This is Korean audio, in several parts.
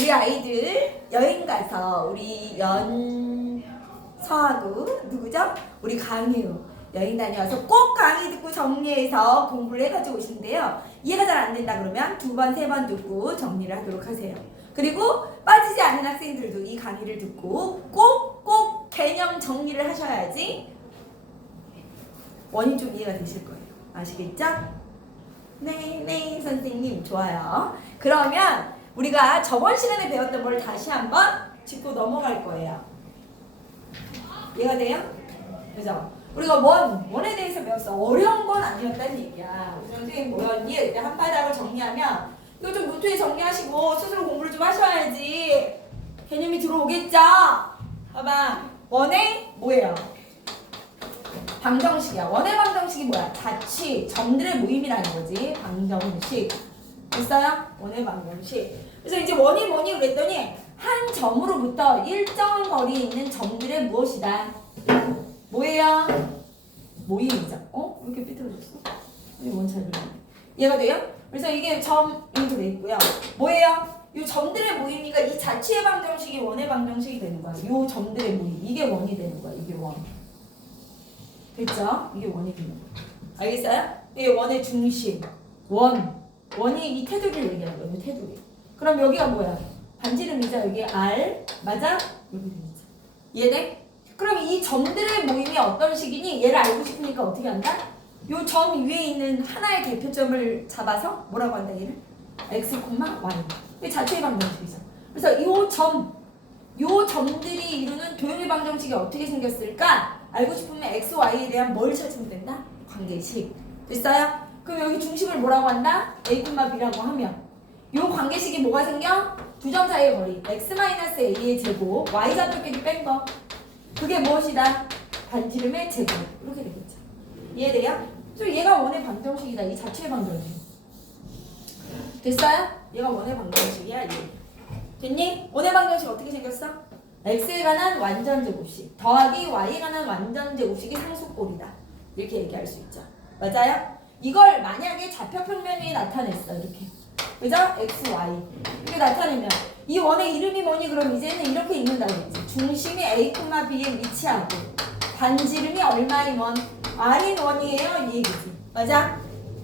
우리 아이들 여행 가서 우리 연서하고 누구죠? 우리 강유 여행 다녀와서 꼭 강의 듣고 정리해서 공부를 해가지고 오신대요. 이해가 잘 안 된다 그러면 2번, 3번 듣고 정리를 하도록 하세요. 그리고 빠지지 않은 학생들도 이 강의를 듣고 꼭 개념 정리를 하셔야지 원이 좀 이해가 되실 거예요. 아시겠죠? 네, 선생님 좋아요. 그러면 우리가 저번 시간에 배웠던 걸 다시 한번 짚고 넘어갈 거예요. 이해가 돼요? 그죠? 우리가 원에 대해서 배웠어. 어려운 건 아니었다는 얘기야. 우리 선생님 뭐였니? 이제 한 바닥을 정리하면 이거 좀 노트에 정리하시고 스스로 공부를 좀 하셔야지 개념이 들어오겠죠? 봐봐. 원의 뭐예요? 방정식이야. 원의 방정식이 뭐야? 자취, 점들의 모임이라는 거지. 방정식. 됐어요? 원의 방정식. 그래서 이제 원이 뭐니 그랬더니 한 점으로부터 일정 거리에 있는 점들의 무엇이다? 뭐예요? 모임이죠. 왜 이렇게 삐뚤어졌어? 원 잘 그리네. 이해가 돼요? 그래서 이게 점이 돼 있고요. 뭐예요? 이 점들의 모임이니까 이 자취의 방정식이 원의 방정식이 되는 거야. 이 점들의 모임. 이게 원이 되는 거야. 이게 원. 됐죠? 이게 원이 되는 거야. 알겠어요? 이게 원의 중심. 원이 이 테두리를 얘기하는 거예요. 이 테두리. 그럼 여기가 뭐야? 반지름이죠. 여기 R. 맞아? 여기 되겠죠. 이해돼? 그럼 이 점들의 모임이 어떤 식이니? 얘를 알고 싶으니까 어떻게 한다? 요 점 위에 있는 하나의 대표점을 잡아서 뭐라고 한다 얘를? X, Y. 이게 자체의 방정식이죠. 그래서 요 점들이 이루는 도형의 방정식이 어떻게 생겼을까? 알고 싶으면 X, Y에 대한 뭘 찾으면 된다? 관계식. 됐어요? 그럼 여기 중심을 뭐라고 한다? A, B라고 하면 요 관계식이 뭐가 생겨? 두 점 사이의 거리 X-A의 제곱 Y좌표끼리 뺀 거. 그게 무엇이다? 반지름의 제곱. 이렇게 되겠죠. 이해돼요? 그래서 얘가 원의 방정식이다. 이 자체의 방정식. 됐어요? 얘가 원의 방정식이야. 됐니? 원의 방정식 어떻게 생겼어? x에 관한 완전제곱식 더하기 y에 관한 완전제곱식이 상수꼴이다. 이렇게 얘기할 수 있죠. 맞아요? 이걸 만약에 좌표평면에 나타냈어. 이렇게. 그죠? x, y. 이렇게 나타내면 이 원의 이름이 뭐니? 그럼 이제는 이렇게 읽는다고 했지. 중심이 a, b에 위치하고 반지름이 얼마인 원? r인 원이에요. 이 얘기지. 맞아?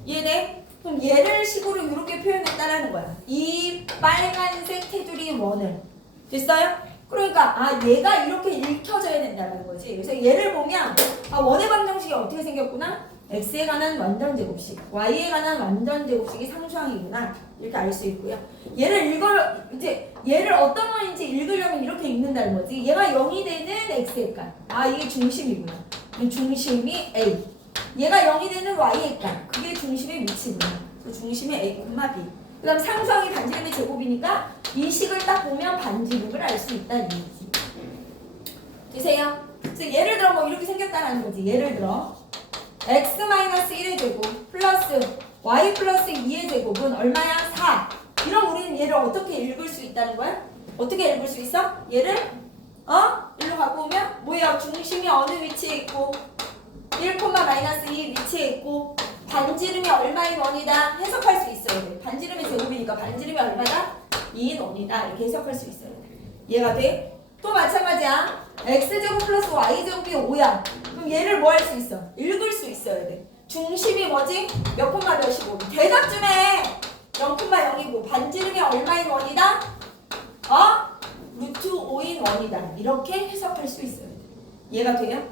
이해돼? 그럼 얘를 식으로 이렇게 표현했다라는 거야. 이 빨간색 테두리 원을. 됐어요? 그러니까 얘가 이렇게 읽혀져야 된다는 거지. 그래서 얘를 보면 원의 방정식이 어떻게 생겼구나? x에 관한 완전제곱식, y에 관한 완전제곱식이 상수항이구나. 이렇게 알 수 있고요. 얘를 어떤 원인지 읽으려면 이렇게 읽는다는 거지. 얘가 0이 되는 x의 값. 이게 중심이구나. 중심이 a. 얘가 0이 되는 y의 값. 그게 중심의 위치구나. 그래서 중심이 a, B. 그 다음 상수항이 반지름의 제곱이니까 이 식을 딱 보면 반지름을 알 수 있다는 얘기지. 되세요? 그래서 예를 들어 뭐 이렇게 생겼다는 거지. 예를 들어 x-1의 제곱 플러스 y 플러스 2의 제곱은 얼마야? 4. 이럼 우리는 얘를 어떻게 읽을 수 있다는 거야? 어떻게 읽을 수 있어? 얘를 일로 갖고 오면 뭐야? 중심이 어느 위치에 있고 1,-2 위치에 있고 반지름이 얼마인 원이다 해석할 수 있어야 돼. 반지름의 제곱이니까 반지름이 얼마다? 2인 원이다. 이렇게 해석할 수 있어야 돼. 이해가 돼? 또 마찬가지야. x제곱 플러스 y제곱이 5야. 그럼 얘를 뭐 할 수 있어? 읽을 수 있어야 돼. 중심이 뭐지? 몇 콤마 몇이고. 대답 좀 해. 0,0이고 반지름이 얼마인 원이다? 루트 5인 원이다. 이렇게 해석할 수 있어야 돼. 이해가 돼요?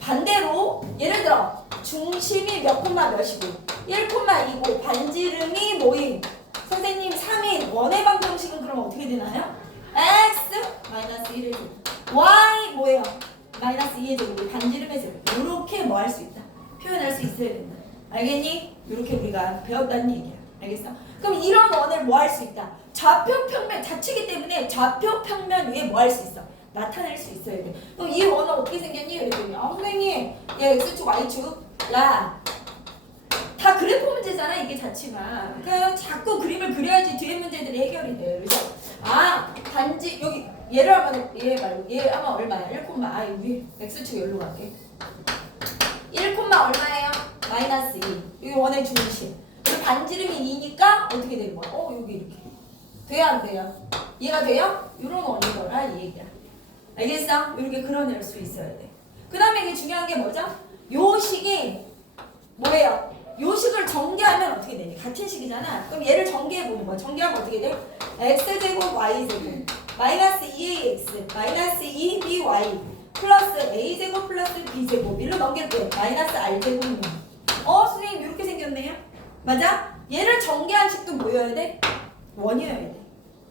반대로 예를 들어 중심이 몇 콤마 몇이고 1,2고 반지름이 뭐임? 선생님 3인 원의 방정식은 그럼 어떻게 되나요? x-1의 제곱 y 뭐예요? -2의 제곱이 반지름의 제곱. 이렇게 뭐 할 수 있다? 표현할 수 있어야 된다. 알겠니? 이렇게 우리가 배웠다는 얘기야. 알겠어? 그럼 이런 원을 뭐 할 수 있다? 좌표평면 자치기 때문에 좌표평면 위에 뭐 할 수 있어? 나타낼 수 있어야 돼. 그럼 이 원은 어떻게 생겼니? 그랬더니 선생님 얘 x축 y축 야 다 그래프 문제잖아. 이게 자취가. 그러니까 자꾸 그림을 그려야지 뒤에 문제들이 해결이 돼. 그래서 단지 여기 얘를 한번 얘 말고 얘 아마 얼마야? 1, 여기 x축 여기로 갈게. 1, 얼마예요? -2. 여기 원의 중심. 반지름이 2니까 어떻게 되는 거야? 여기 이렇게. 돼야 안 돼요? 이해가 돼요? 이런 원이더라 이 얘기야. 알겠어? 이렇게 그려낼 수 있어야 돼. 그 다음에 이게 중요한 게 뭐죠? 요 식이 뭐예요? 요 식을 전개하면 어떻게 되니? 같은 식이잖아. 그럼 얘를 전개해보는 거야. 전개하면 어떻게 돼? x제곱 y제곱 마이너스 2ax 마이너스 2by 플러스 a제곱 플러스 b제곱 일로 넘길게요. 마이너스 r제곱이면 선생님 이렇게 생겼네요? 맞아? 얘를 전개한 식도 뭐여야 돼? 원이어야 돼.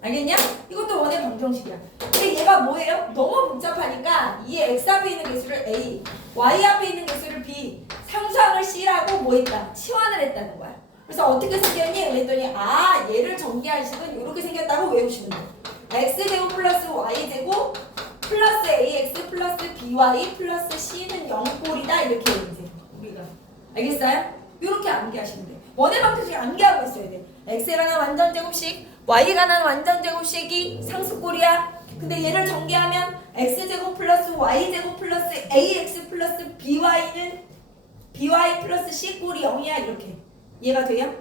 알겠냐? 이것도 원의 방정식이야. 근데 얘가 뭐예요? 너무 복잡하니까 이 x 앞에 있는 개수를 a, y 앞에 있는 개수를 b, 상수항을 c라고 뭐 했다? 치환을 했다는 거야. 그래서 어떻게 생겼니? 그랬더니 얘를 전개한 식은 이렇게 생겼다고 외우시면 돼. x제곱 플러스 y제곱 플러스 ax 플러스 by 플러스 c는 0꼴이다 이렇게 이제 우리가 알겠어요? 이렇게 암기하시면 돼. 원의 방정식 암기하고 있어야 돼. x에 관한 완전 제곱식, y에 관한 완전 제곱식이 상수꼴이야. 근데 얘를 전개하면 x제곱 플러스 y제곱 플러스 ax 플러스 by는 by 플러스 c꼴이 0이야 이렇게. 이해가 돼요?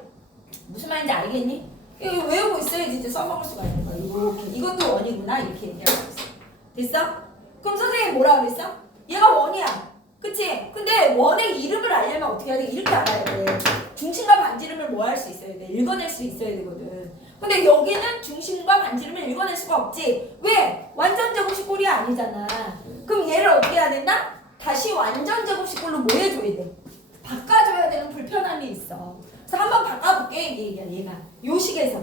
무슨 말인지 알겠니? 이거 외우고 있어야지 이제 써먹을 수가 있는 거야. 이렇게. 이것도 원이구나 이렇게 얘기하고 있어. 됐어? 그럼 선생님 뭐라 그랬어? 얘가 원이야. 그치? 근데 원의 이름을 알려면 어떻게 해야 돼? 이렇게 알아야 돼. 중심과 반지름을 뭐 할 수 있어야 돼? 읽어낼 수 있어야 되거든. 근데 여기는 중심과 반지름을 읽어낼 수가 없지. 왜? 완전 제곱식꼴이 아니잖아. 그럼 얘를 어떻게 해야 된다? 다시 완전 제곱식꼴로 뭐 해줘야 돼? 바꿔줘야 되는 불편함이 있어. 그래서 한번 바꿔볼게 이 얘기야 얘가. 요 식에서.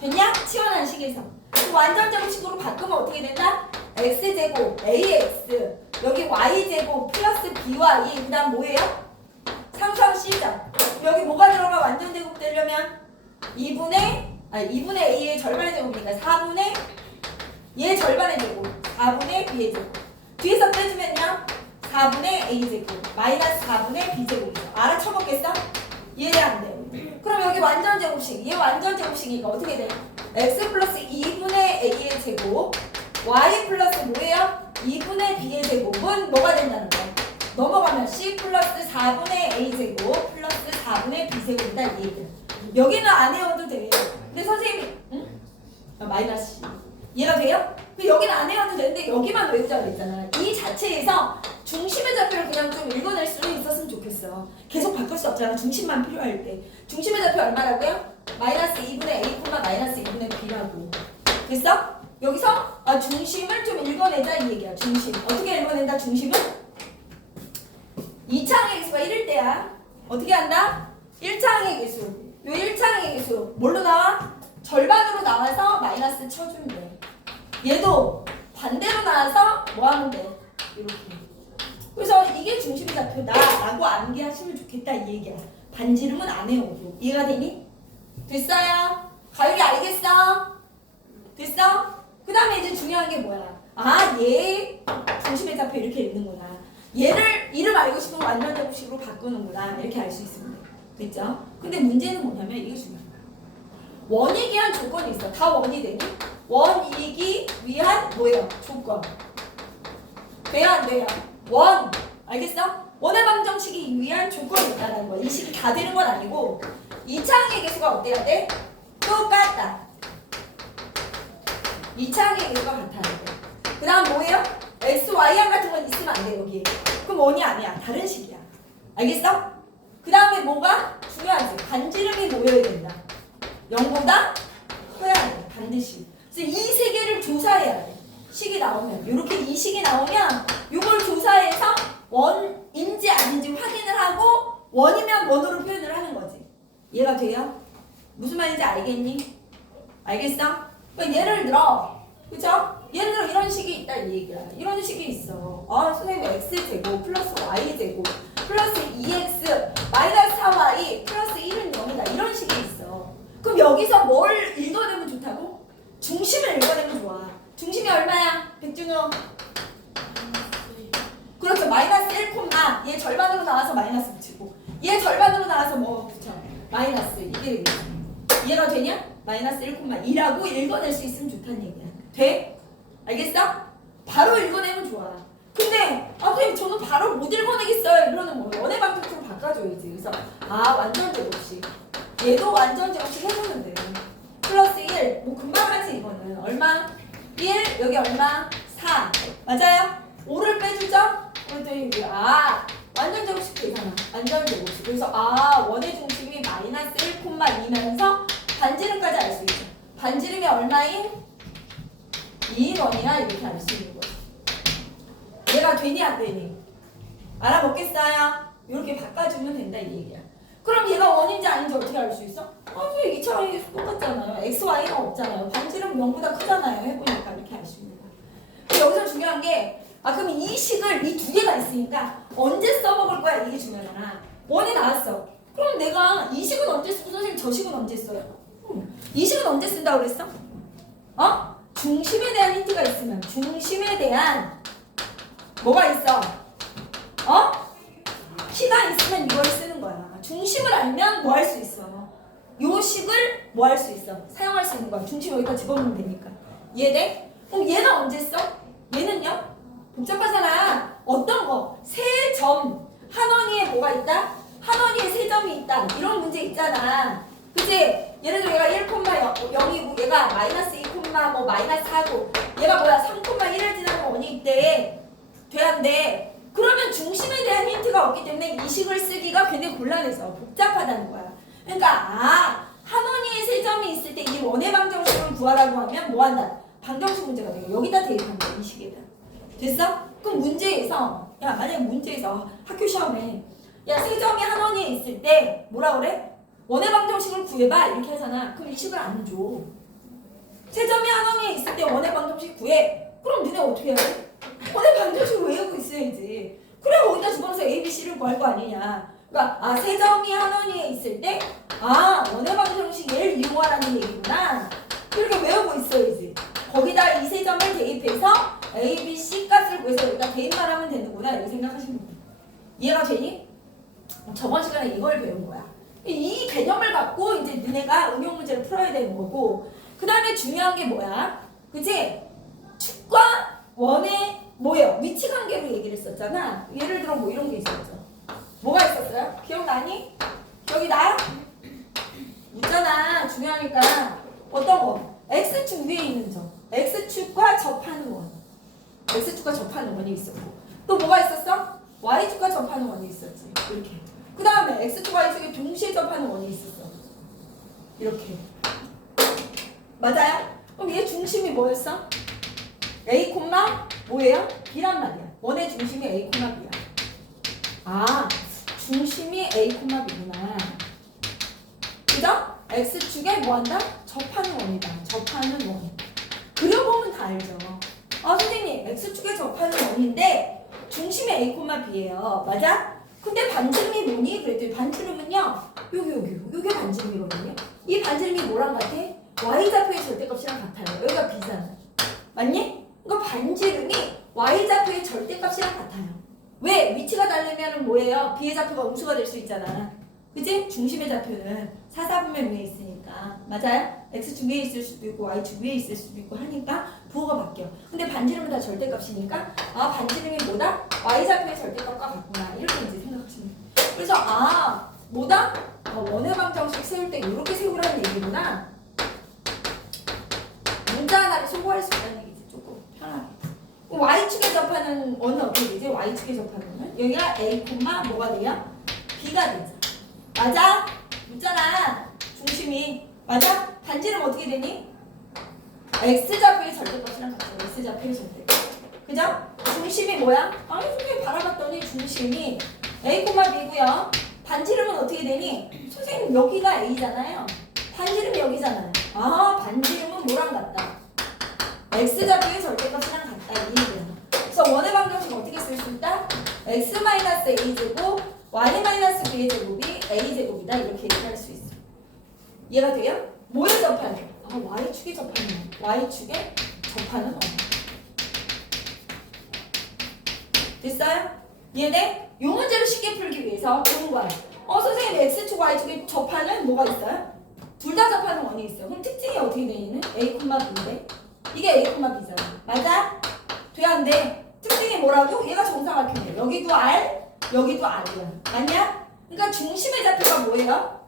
됐냐? 치환한 식에서. 완전 제곱식으로 바꾸면 어떻게 된다? x제곱 ax 여기 y제곱 플러스 by 그 다음 뭐예요? 상수항 c죠. 여기 뭐가 들어가 완전 제곱 되려면 2분의 a의 절반의 제곱이니까 4분의 얘 절반의 제곱 4분의 b의 제곱 뒤에서 빼주면요 4분의 a제곱 마이너스 4분의 b제곱이죠. 알아쳐먹겠어? 이해돼 안 돼? 그럼 여기 완전 제곱식 얘 완전 제곱식이니까 어떻게 돼? x 플러스 2분의 a의 제곱 y 플러스 뭐예요? 2분의 b의 제곱은 뭐가 된다는 거야? 넘어가면 c 플러스 4분의 a제곱 플러스 4분의 b제곱이다 이 얘기야. 여기는 안 외워도 돼. 근데 선생님이 마이너스 c 이해가 돼요? 근데 여기는 안 외워도 되는데 여기만 외우자고 했잖아. 이 자체에서 중심의 좌표를 그냥 좀 읽어낼 수 있었으면 좋겠어. 계속 바꿀 수 없잖아. 중심만 필요할 때. 중심의 좌표 얼마라고요? 마이너스 2분의 a, 마이너스 2분의 b라고. 됐어? 여기서 중심을 좀 읽어내자 이 얘기야. 중심. 어떻게 읽어낸다 중심은? 2차항의 개수가 1일 때야. 어떻게 한다? 1차항의 개수. 요 1차항의 개수 뭘로 나와? 절반으로 나와서 마이너스 쳐주면 돼. 얘도 반대로 나와서 뭐 하면 돼? 이렇게. 그래서 이게 중심의 좌표다 라고 암기하시면 좋겠다 이 얘기야. 반지름은 안 해오고. 이해가 되니? 됐어요? 가율이 알겠어? 됐어? 그 다음에 이제 중요한 게 뭐야? 얘 중심의 좌표 이렇게 읽는구나. 얘를 이름 알고 싶으면 완전 제곱식으로 바꾸는구나. 이렇게 알 수 있습니다. 됐죠? 근데 문제는 뭐냐면 이게 중요한 거야. 원이기 위한 조건이 있어. 다 원이 되니? 원이기 위한 뭐예요? 조건. 돼요 안 돼요? 원. 알겠어? 원의 방정식이 위한 조건이 있다는 거야. 이 식이 다 되는 건 아니고 2차항의 개수가 어때야 돼? 똑같다. 2차항의 개수가 같아야 돼. 그 다음 뭐예요? x, y항 같은 건 있으면 안 돼 여기. 그럼 원이 아니야. 다른 식이야. 알겠어? 그 다음에 뭐가? 중요하지. 반지름이 모여야 된다. 0보다 커야 돼. 반드시. 그래서 이 세 개를 조사해야 돼. 식이 나오면. 이렇게 이 식이 나오면 이걸 조사해서 원인지 아닌지 확인을 하고 원이면 원으로 표현을 하는 거지. 이해가 돼요? 무슨 말인지 알겠니? 알겠어? 그러니까 예를 들어, 그쵸? 예를 들어 이런 식이 있다 이 얘기야. 이런 식이 있어. 선생님 x제곱 플러스 y제곱 플러스 2x 마이너스 4y 플러스 1은 0이다. 이런 식이 있어. 그럼 여기서 뭘 읽어내면 좋다고? 중심을 읽어내면 좋아. 중심이 얼마야? 백준호. 그렇죠. 마이너스 1, 얘 절반으로 나와서 마이너스 붙이고 얘 절반으로 나와서 뭐 붙여? 마이너스. 이게 이해가 되냐? 마이너스 1,2라고 읽어낼 수 있으면 좋다는 얘기야. 돼? 알겠어? 바로 읽어내면 좋아. 근데 선생님 저는 바로 못 읽어내겠어요. 이러는 뭐 원의 방정식으로 바꿔줘야지. 그래서 완전 제곱식. 얘도 완전 제곱식 해보면 돼. 플러스 1. 뭐 금방 하지 이거는. 얼마? 1. 여기 얼마? 4. 맞아요? 5를 빼주죠? 그랬더니 완전 제곱식 되잖아. 완전 제곱식. 그래서 원의 중심이 마이너스 1,2면서 반지름까지 알 수 있죠. 반지름이 얼마인? 2인 원이야. 이렇게 알 수 있는 거야. 얘가 되니 안 되니? 알아먹겠어요? 이렇게 바꿔주면 된다 이 얘기야. 그럼 얘가 원인지 아닌지 어떻게 알 수 있어? 이처럼 똑같잖아요. x, y는 없잖아요. 반지름 0보다 크잖아요. 해보니까 이렇게 알 수 있는 거야. 여기서 중요한 게 그럼 이 식을 이 두 개가 있으니까 언제 써먹을 거야? 이게 중요하잖아. 원이 나왔어. 그럼 내가 이 식은 언제 쓰고 선생님 저 식은 언제 써요? 이 식은 언제 쓴다고 그랬어? 중심에 대한 힌트가 있으면 중심에 대한 뭐가 있어? 키가 있으면 이걸 쓰는 거야. 중심을 알면 뭐 할 수 있어? 요 식을 뭐 할 수 있어? 사용할 수 있는 거야. 중심 여기다 집어넣으면 되니까. 이해돼? 그럼 얘는 언제 써? 얘는요? 복잡하잖아. 어떤 거? 세 점. 한 원위에 뭐가 있다? 한 원위에 세 점이 있다. 이런 문제 있잖아. 그치? 예를 들어 얘가 1,0이고 얘가 마이너스 2, 뭐 마이너스 4고 얘가 뭐야? 3,1을 지나면 원이 있대. 돼안돼. 그러면 중심에 대한 힌트가 없기 때문에 이 식을 쓰기가 굉장히 곤란해서 복잡하다는 거야. 그러니까 한 원위에 세 점이 있을 때 이 원의 방정식을 구하라고 하면 뭐 한다? 방정식 문제가 되고 여기다 대입한다. 이 식에다. 됐어? 그럼 문제에서 만약에 문제에서 학교 시험에 세 점이 한 원위에 있을 때 뭐라 그래? 원의 방정식을 구해봐 이렇게 하잖아. 그럼 이 식을 안 줘. 세 점이 한 원위에 있을 때 원의 방정식 구해. 그럼 니네 어떻게 해야 돼? 원의 방정식을 외우고 있어야지. 그래 거기다 집어넣어서 A, B, C를 구할 거 아니냐. 그러니까 세 점이 한 원위에 있을 때 원의 방정식 얘를 이용하라는 얘기구나. 이렇게 외우고 있어야지. 거기다 이 세 점을 대입해서 A, B, C 값을 구해서 여기다 대입만 하면 되는구나 이렇게 생각하시면 돼요. 이해가 되니? 저번 시간에 이걸 배운 거야. 이 개념을 갖고 이제 너네가 응용 문제를 풀어야 되는 거고 그 다음에 중요한 게 뭐야? 그치? 축과 원의 뭐예요? 위치 관계로 얘기를 했었잖아. 예를 들어 뭐 이런 게 있었죠. 뭐가 있었어요? 기억나니? 기억이 나? 있잖아. 중요하니까 어떤 거? X축 위에 있는 점. X축과 접하는 원. X축과 접하는 원이 있었고 또 뭐가 있었어? Y축과 접하는 원이 있었지. 이렇게. 그 다음에 X축, Y축이 동시에 접하는 원이 있었어. 이렇게. 맞아요? 그럼 얘 중심이 뭐였어? A, 뭐예요? B란 말이야. 원의 중심이 A, B야. 중심이 A, B구나. 그죠? X축에 뭐한다? 접하는 원이다. 접하는 원. 그려보면 다 알죠. 선생님 X축에 접하는 원인데 중심이 A, B예요. 맞아? 근데 반지름이 뭐니? 그랬더니 반지름은요. 요게 반지름이거든요. 이 반지름이 뭐랑 같아? Y좌표의 절대값이랑 같아요. 여기가 B잖아. 맞니? 그러니까 반지름이 Y좌표의 절대값이랑 같아요. 왜? 위치가 다르면 뭐예요? B의 좌표가 음수가 될 수 있잖아. 그치? 중심의 좌표는 사사분면 위에 있으니까. 맞아요? X축 위에 있을 수도 있고 Y축 위에 있을 수도 있고 하니까 부호가 바뀌어. 근데 반지름은 다 절대값이니까 반지름이 뭐다? Y좌표의 절대값과 같구나. 이렇게 이제 생각하시면 돼요. 그래서 뭐다? 원의 방정식 세울 때 이렇게 세우라는 얘기구나. 문자 하나를 소거할 수 있다는 얘기지. 조금 편하게. Y축에 접하는 원은 어떻게 되지? Y축에 접하는 원은? 여기가 A, 뭐가 돼요? B가 되죠. 맞아? 묻잖아. 중심이. 맞아? 반지름 어떻게 되니? X좌표의 절대값이랑 같아요. X좌표의 절대값. 그죠? 중심이 뭐야? 선생님 바라봤더니 중심이 A, B고요. 반지름은 어떻게 되니? 선생님 여기가 A잖아요. 반지름이 여기잖아요. 반지름은 뭐랑 같다? X좌표의 절대값이랑 같다. 이 얘기야. 그래서 원의 방정식 어떻게 쓸 수 있다? X-A제곱 Y-B의 제곱이 A제곱이다. 이렇게 얘기할 수 있어. 이해가 돼요? 뭐에 접하는? Y축에 접하는 원. Y축에 접하는 원. 됐어요? 이해돼? 이 문제를 쉽게 풀기 위해서 그런 거야. 선생님 X축, Y축에 접하는 뭐가 있어요? 둘 다 접하는 원이 있어요. 그럼 특징이 어떻게 되니? A, B인데 이게 A, B잖아. 맞아? 돼, 안 돼? 특징이 뭐라고? 얘가 정사각형이야. 여기도 R, 여기도 R이야. 맞냐? 그러니까 중심의 좌표가 뭐예요?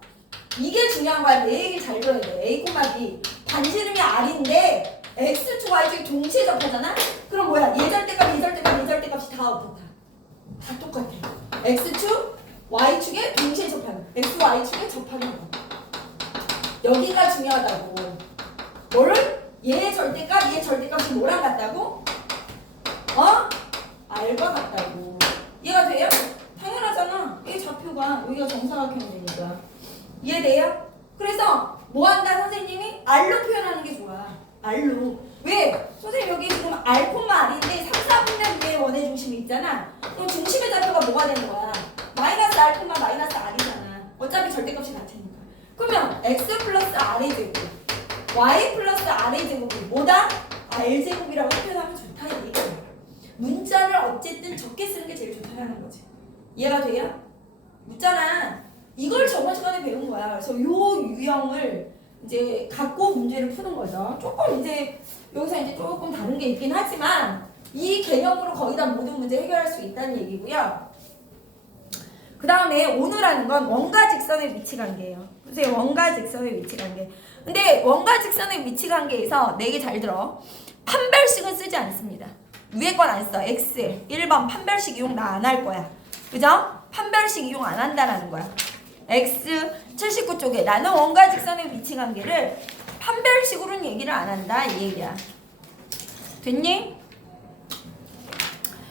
이게 중요한 거야. 내 얘기 잘 들어야 돼. A, B. 반지름이 R인데 X2, Y축이 동시에 접하잖아? 그럼 뭐야? 예절대값, 예절대값이 다 어떻다? 다 똑같아. X2, Y축에 동시에 접하는 X, Y축에 접하는 거. 여기가 중요하다고. 뭐를? 얘 절대값이 뭐랑 같다고? R과 같다고. 이해가 돼요? 당연하잖아. 이 좌표가 여기가 정사각형이니까. 이해돼요? 그래서 뭐 한다 선생님이? R로 표현하는 게 좋아. R로. 왜? 선생님 여기 지금 R, R인데 3, 4분면 위에 원의 중심이 있잖아. 그럼 중심의 좌표가 뭐가 되는 거야? 마이너스 R, 마이너스 R이잖아. 어차피 절대값이 같으니까. 그러면 X 플러스 R의 제곱, Y 플러스 R의 제곱이 뭐다? R제곱이라고 표현하면 좋다 이 얘기야. 문자를 어쨌든 적게 쓰는 게 제일 좋다라는 거지. 이해가 돼요? 묻잖아. 이걸 저번 시간에 배운 거야. 그래서 요 유형을 이제 갖고 문제를 푸는 거죠. 조금 이제 여기서 이제 조금 다른 게 있긴 하지만 이 개념으로 거의 다 모든 문제 해결할 수 있다는 얘기고요. 그 다음에 오늘 하는 건 원과 직선의 위치 관계예요. 보세요. 원과 직선의 위치 관계. 근데 원과 직선의 위치 관계에서 내 얘기 잘 들어. 판별식은 쓰지 않습니다. 위에 건 안 써. X 1번 판별식 이용 나 안 할 거야. 그죠? 판별식 이용 안 한다라는 거야. X 79쪽에 나는 원과 직선의 위치 관계를 판별식으로는 얘기를 안 한다 이 얘기야. 됐니?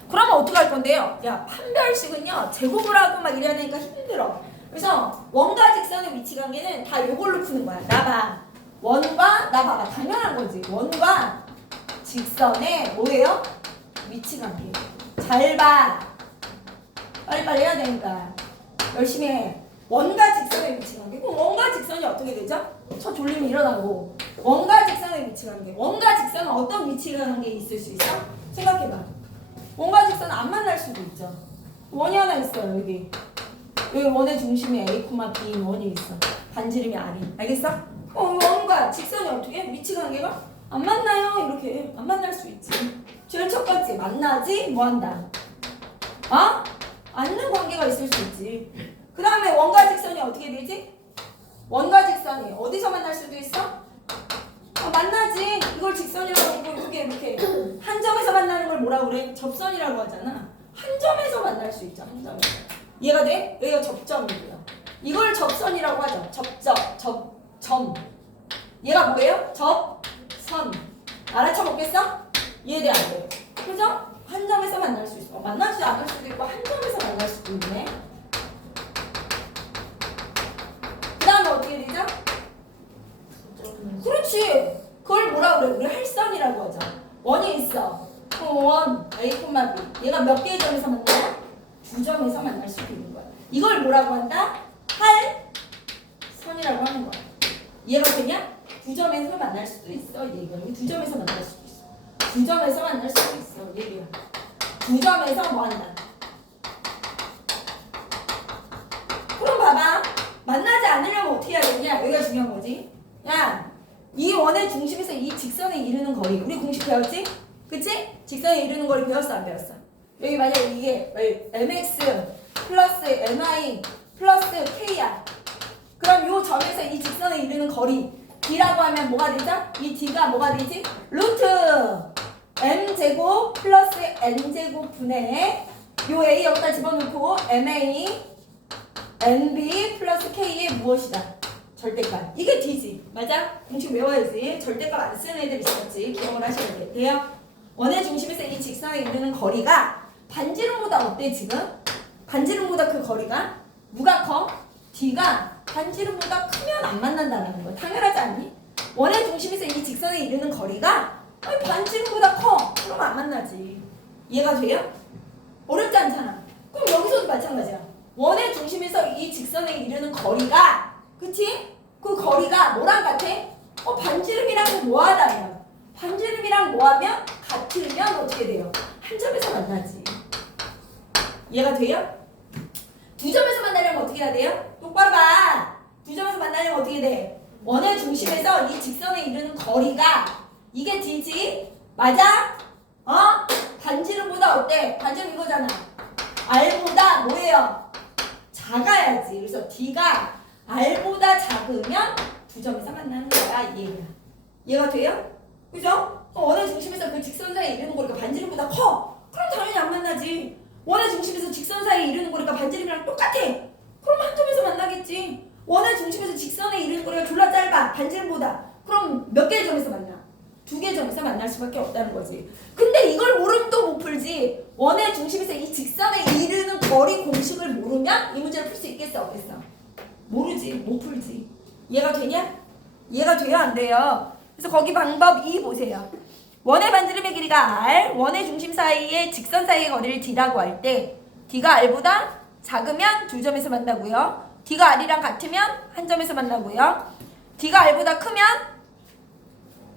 그러면 어떻게 할 건데요? 야 판별식은요 제곱을 하고 막 이래야 되니까 힘들어. 그래서 원과 직선의 위치 관계는 다 요걸로 푸는 거야. 나 봐. 원과 나 봐봐. 당연한 거지. 원과 직선의 뭐예요? 위치 관계. 잘 봐. 빨리빨리 해야 되니까. 열심히 해. 원과 직선의 위치 관계. 그럼 원과 직선이 어떻게 되죠? 저 졸리면 일어나고. 원과 직선의 위치 관계. 원과 직선은 어떤 위치 관계에 있을 수 있어? 생각해봐. 원과 직선은 안 만날 수도 있죠. 원이 하나 있어요. 여기 원의 중심에 A, B인 원이 있어. 반지름이 R이. 알겠어? 원과 직선이 어떻게? 위치 관계가 안 만나요. 이렇게 안 만날 수 있지. 제일 첫 번째 만나지 뭐 한다? 않는 관계가 있을 수 있지. 그 다음에 원과 직선이 어떻게 되지? 원과 직선이 어디서 만날 수도 있어? 만나지. 이걸 직선이라고 하고 이렇게 한 점에서 만나는 걸 뭐라고 그래? 접선이라고 하잖아. 한 점에서 만날 수 있죠. 한 점에서. 이해가 돼? 여기가 접점이고요. 이걸 접선이라고 하죠. 점. 얘가 뭐예요? 접선. 알아쳐 먹겠어? 이해돼 안 돼? 그죠? 한 점에서 만날 수 있어. 만나지 않을 수도 있고 한 점에서 만날 수도 있네. 그 다음에 어떻게 되죠? 그렇지. 그걸 뭐라 그래? 우리 할선이라고 하죠. 원이 있어. 원, A, B. 얘가 몇 개의 점에서 만나요? 두 점에서 만날 수도 있는 거야. 이걸 뭐라고 한다? 할선이라고 하는 거야. 이해가 되냐? 두 점에서 만날 수도 있어. 얘가 두 점에서 만날 수도 있어. 두 점에서 만날 수도 있어. 얘기야. 두 점에서 뭐 한다? 그럼 봐봐. 만나지 않으려면 어떻게 해야 되냐? 여기가 중요한 거지. 야, 이 원의 중심에서 이 직선에 이르는 거리. 우리 공식 배웠지? 그치? 직선에 이르는 거리 배웠어 안 배웠어? 여기 만약에 이게 mx 플러스 mi 플러스 k야. 그럼 요 점에서 이 직선에 이르는 거리 d라고 하면 뭐가 되죠? 이 d가 뭐가 되지? 루트 m제곱 플러스 n제곱 분의 요 a 여기다 집어넣고 ma nb 플러스 k의 무엇이다? 절대값. 이게 d지. 맞아? 공식 외워야지. 절대값 안 쓰는 애들 있었지. 기억을 하셔야 돼요. 원의 중심에서 이 직선에 이르는 거리가 반지름보다 어때 지금? 반지름보다 그 거리가 누가 커? d가 반지름보다 크면 안 만난다는 거야. 당연하지 않니? 원의 중심에서 이 직선에 이르는 거리가 반지름보다 커. 그럼 안 만나지. 이해가 돼요? 어렵지 않잖아. 그럼 여기서도 마찬가지야. 원의 중심에서 이 직선에 이르는 거리가 그치? 그 거리가 뭐랑 같아? 반지름이랑 뭐하다면 반지름이랑 뭐하면 같으면 어떻게 돼요? 한 점에서 만나지. 이해가 돼요? 두 점에서 만나려면 어떻게 해야 돼요? 똑바로 봐. 두 점에서 만나려면 어떻게 돼? 원의 중심에서 이 직선에 이르는 거리가 이게 d지? 맞아? 반지름보다 어때? 반지름 이거잖아. r보다 뭐예요? 작아야지. 그래서 d가 R보다 작으면 두 점에서 만나는 거야. 이 얘기야. 이해가 돼요? 그죠? 원의 중심에서 그 직선 사이에 이르는 거리가 반지름보다 커. 그럼 당연히 안 만나지. 원의 중심에서 직선 사이에 이르는 거리가 반지름이랑 똑같아. 그럼 한 점에서 만나겠지. 원의 중심에서 직선에 이르는 거리가 졸라 짧아. 반지름보다. 그럼 몇 개의 점에서 만나? 두 개의 점에서 만날 수밖에 없다는 거지. 근데 이걸 모르면 또 못 풀지. 원의 중심에서 이 직선에 이르는 거리 공식을 모르면 이 문제를 풀 수 있겠어 없겠어? 모르지. 못 풀지. 이해가 되냐? 이해가 돼요 안 돼요? 그래서 거기 방법 2 보세요. 원의 반지름의 길이가 R, 원의 중심 사이의 직선 사이의 거리를 D라고 할 때 D가 R보다 작으면 두 점에서 만나고요. D가 R이랑 같으면 한 점에서 만나고요. D가 R보다 크면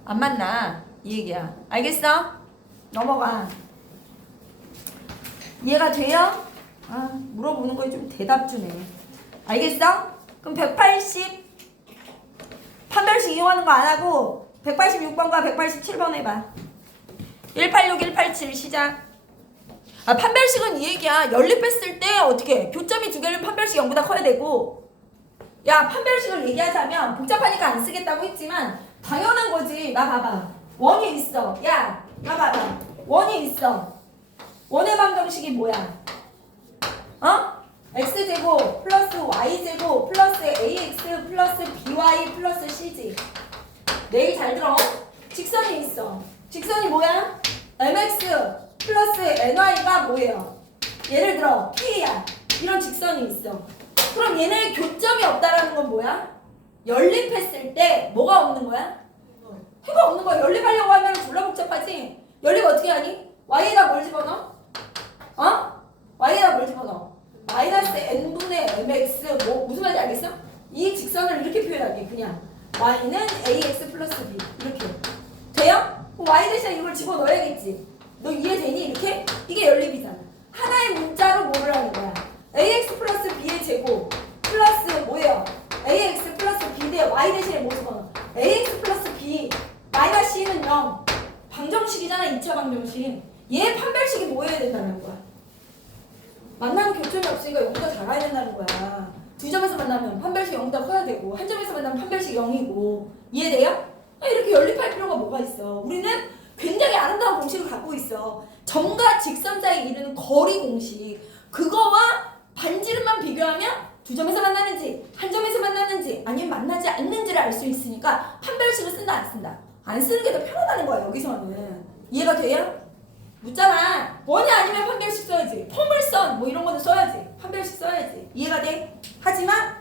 안 만나. 이 얘기야. 알겠어? 넘어가. 이해가 돼요? 아, 물어보는 거에 좀 대답 주네. 알겠어? 그럼 180 판별식 이용하는 거 안 하고 186번과 187번 해봐. 186, 187 시작. 아, 판별식은 이 얘기야. 연립했을 때 어떻게? 교점이 두 개를 판별식 0보다 커야 되고. 야, 판별식을 얘기하자면 복잡하니까 안 쓰겠다고 했지만 당연한 거지. 나 봐봐. 원이 있어. 야, 나 봐봐. 원이 있어. 원의 방정식이 뭐야? 어? x제곱 플러스 y제곱 플러스 ax 플러스 by 플러스 c지. 내 얘기 잘 들어. 직선이 있어. 직선이 뭐야? mx 플러스 ny가 뭐예요? 예를 들어 p야. 이런 직선이 있어. 그럼 얘네 교점이 없다라는 건 뭐야? 연립했을 때 뭐가 없는 거야? 해가 없는 거야. 연립하려고 하면 졸라 복잡하지? 연립 어떻게 하니? y에다 뭘 집어넣어? 어? y에다 뭘 집어넣어? 마이너스 n분의 mx 뭐 무슨 말인지 알겠어? 이 직선을 이렇게 표현하기. 그냥 y는 ax 플러스 b 이렇게 돼요? y 대신에 이걸 집어넣어야겠지. 너 이해되니? 이렇게? 이게 연립이잖아. 하나의 문자로 뭐를 하는 거야? ax 플러스 b의 제곱 플러스 뭐예요? ax 플러스 b 대 y 대신에 뭐 집어넣어? ax 플러스 b 마이너스 c는 0. 방정식이잖아. 2차 방정식. 얘 판별식이 뭐여야 된다는 거야? 만나면 교점이 없으니까 0보다 작아야 된다는 거야. 두 점에서 만나면 판별식 0보다 커야 되고 한 점에서 만나면 판별식 0이고. 이해돼요? 이렇게 연립할 필요가 뭐가 있어. 우리는 굉장히 아름다운 공식을 갖고 있어. 점과 직선 사이에 이르는 거리 공식. 그거와 반지름만 비교하면 두 점에서 만나는지 한 점에서 만나는지 아니면 만나지 않는지를 알 수 있으니까 판별식을 쓴다 안 쓴다? 안 쓰는 게 더 편하다는 거야. 여기서는. 이해가 돼요? 묻잖아. 원이 아니면 판별식 써야지. 포물선 뭐 이런 거는 써야지. 판별식 써야지. 이해가 돼? 하지만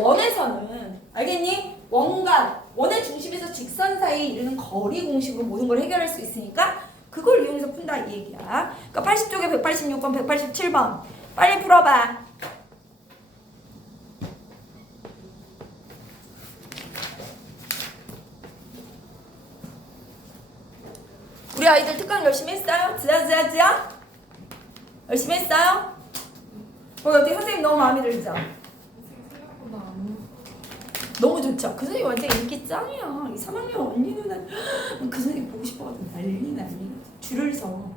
원에서는 알겠니? 원과 원의 중심에서 직선 사이에 이르는 거리 공식으로 모든 걸 해결할 수 있으니까 그걸 이용해서 푼다 이 얘기야. 그러니까 80쪽에 186번, 187번 빨리 풀어봐. 우리 아이들 특강 열심히 했어요? 지야? 열심히 했어요? 어떻게 선생님 너무 마음에 들죠? 너무 좋죠? 그 선생님 완전 인기 짱이야. 이 3학년 언니 누나 그 선생님 보고 싶어가지고 난리 줄을 서.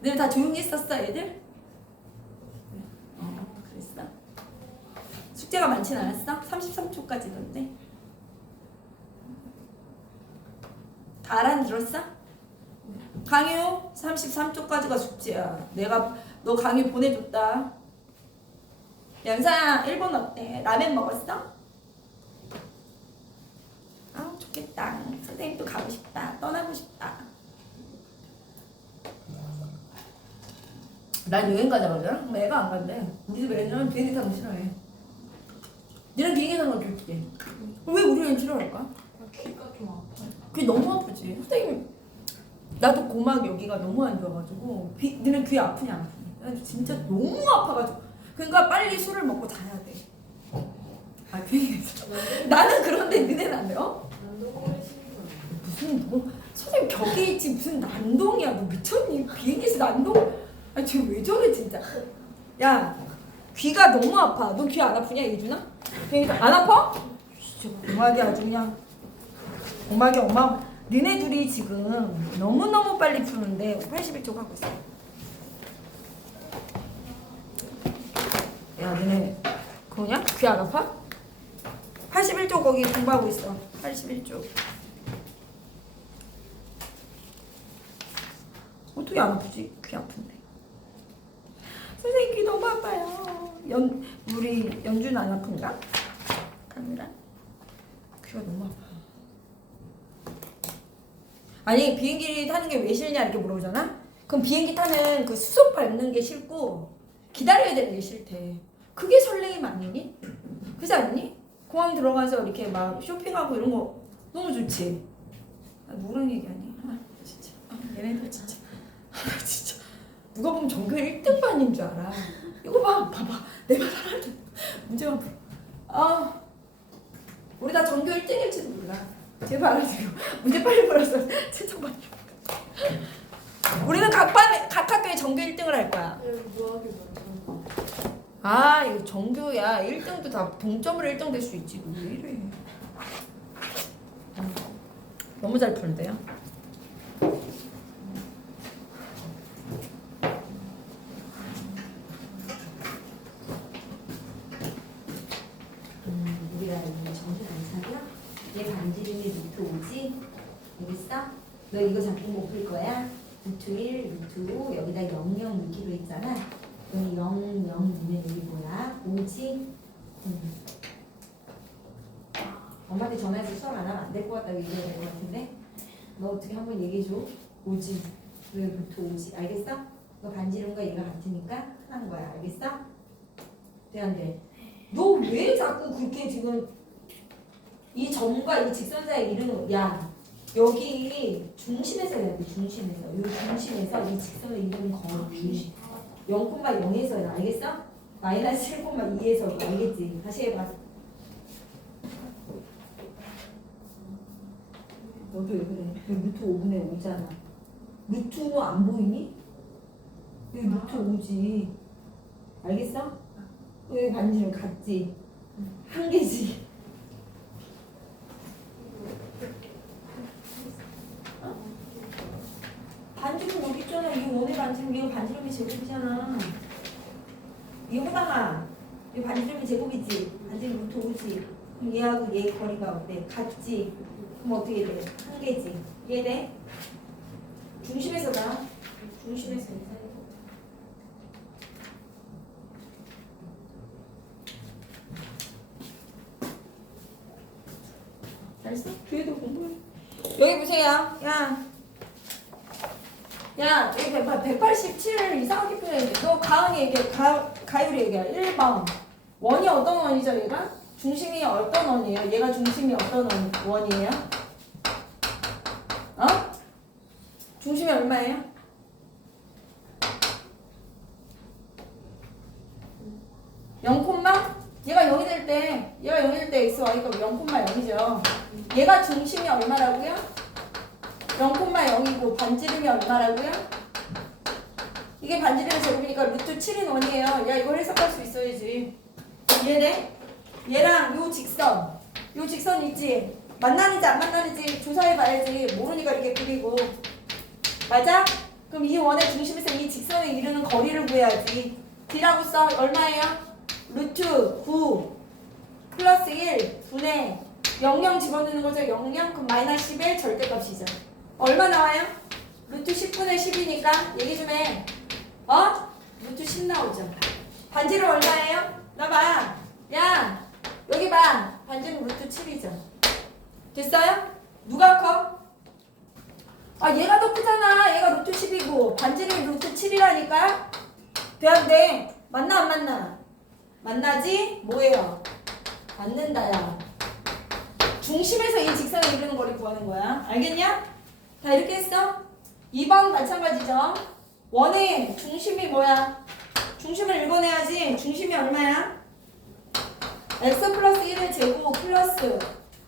너희 다 조용히 했었어 애들? 그랬어? 숙제가 많진 않았어? 33초까지던데 다 알아들었어? 강유 33초까지가 숙제야. 내가 너 강유 보내줬다. 연사야 일본 어때? 라면 먹었어? 아 좋겠다. 선생님 또 가고 싶다. 떠나고 싶다. 난 여행 가자 그러잖아? 애가 안 간대. 우리 집 애는 비행기 타는 거 싫어해. 니는 비행기 타는 거 좋지? 왜 우리는 싫어할까? 귀가 좀 아파요. 귀 너무 아프지? 선생님 나도 고막 여기가 너무 안 좋아가지고 너는 귀 아프냐 안 아프냐? 나 진짜 너무 아파가지고 그러니까 빨리 술을 먹고 자야 돼. 아 비행기에서 나는 그런데 너네는 안 돼요? 무슨 뭐 선생님 격이 있지 무슨 난동이야. 너 미쳤니? 비행기에서 난동? 아니 쟤 왜 저래 진짜. 야 귀가 너무 아파. 너 귀 안 아프냐 예준아? 그러니까 안 아파? 진짜 고막이 아주 그냥 고막이 엄마 너네 둘이 지금 너무너무 빨리 푸는데 81쪽 하고 있어. 야, 너네 그거냐? 귀 안 아파? 81쪽 거기 공부하고 있어. 81쪽. 어떻게 안 아프지? 귀 아픈데. 선생님 귀 너무 아파요. 우리 연주는 안 아픈가? 카메라. 귀가 너무 아파. 아니 비행기 타는 게 왜 싫냐 이렇게 물어보잖아? 그럼 비행기 타는 그 수속 밟는 게 싫고 기다려야 되는 게 싫대. 그게 설레임 아니니? 그렇지 않니? 공항 들어가서 이렇게 막 쇼핑하고 이런 거 너무 좋지? 누구랑 얘기하니? 진짜 얘네들 진짜 진짜 누가 보면 전교 1등 반인 줄 알아. 이거 봐봐 내 말 하나도 문제만 풀어. 우리 다 전교 1등일지도 몰라. 제발 알아주고 문제 빨리 풀어서 채점 받으려. 우리는 각 학교에 전교 1등을 할 거야. 이거 전교야. 1등도 다 동점으로 1등 될 수 있지. 왜 이래. 너무 잘 푸는데요. 우리가 여기 정신 안 차려? 얘 반지름이 루트 5지? 알겠어? 너 이거 자꾸 못 풀 거야? 루트 1, 루트 5 여기다 0, 0 넣기로 했잖아. 여기 0, 0 넣으면 여기 뭐야? 5지? 엄마한테 전화해서 수업 안 하면 안 될 것 같다고 얘기해야 될 것 같은데? 너 어떻게 한번 얘기해줘? 5지? 왜 루트 5지? 알겠어? 너 반지름과 얘가 같으니까 하는 거야. 알겠어? 돼 안 돼? 너 왜 자꾸 그렇게 지금 이 점과 이 직선사의 이름을 야 여기 중심에서 해야 돼. 중심에서 이 중심에서 이 직선의 이름 거리 0,0에서 해. 알겠어? 마이너스 1,2에서 알겠지? 다시 해봐. 너도 왜 그래? 여기 루트 5분의 5잖아. 루트는 안 보이니? 여기 루트 5지. 알겠어? 여기 반지름 같지? 한 개지. 반지름 여기 있잖아. 이 원의 반지름, 이거 반지름이 제곱이잖아. 이 호당아, 이 반지름이 제곱이지. 반지름 루트 5지. 그럼 얘하고 얘 거리가 어때? 같지? 그럼 어떻게 돼? 한 개지. 이해돼? 중심에서 나. 중심에서 인사해. 잘했어? 뒤에도 공부해. 여기 보세요. 야, 여기 187을 이상하게 표현했는데 너 가은이 얘기해. 가율이 얘기해. 1번. 원이 어떤 원이죠, 얘가? 중심이 어떤 원이에요? 얘가 중심이 어떤 원이에요? 중심이 얼마예요? 0, 얘가 0이 될 때, x, y가 0,0이죠. 얘가 중심이 얼마라고요? 0,0이고 반지름이 얼마라고요? 이게 반지름 제곱이니까 루트 7인 원이에요. 야, 이걸 해석할 수 있어야지. 이해돼? 얘랑 요 직선 있지? 만나는지 안 만나는지 조사해봐야지. 모르니까 이렇게 그리고. 맞아? 그럼 이 원의 중심에서 이 직선에 이르는 거리를 구해야지. D라고 써. 얼마예요? 루트 9 플러스 1 분의 00 집어넣는 거죠. 00 그럼 마이너스 11 절대값이죠. 얼마 나와요? 루트 10분의 10이니까 얘기 좀 해. 루트 10 나오죠. 반지름 얼마예요? 나봐. 야 여기 봐. 반지름 루트 7이죠. 됐어요? 누가 커? 얘가 더 크잖아. 얘가 루트 10이고 반지름이 루트 7이라니까. 돼 안 돼? 맞나 안 맞나? 만나지? 뭐예요? 맞는다 야. 중심에서 이 직선에 이르는 거리 구하는 거야. 알겠냐? 다 이렇게 했어? 2번 마찬가지죠. 원의 중심이 뭐야? 중심을 읽어내야지. 중심이 얼마야? x 플러스 1의 제곱 플러스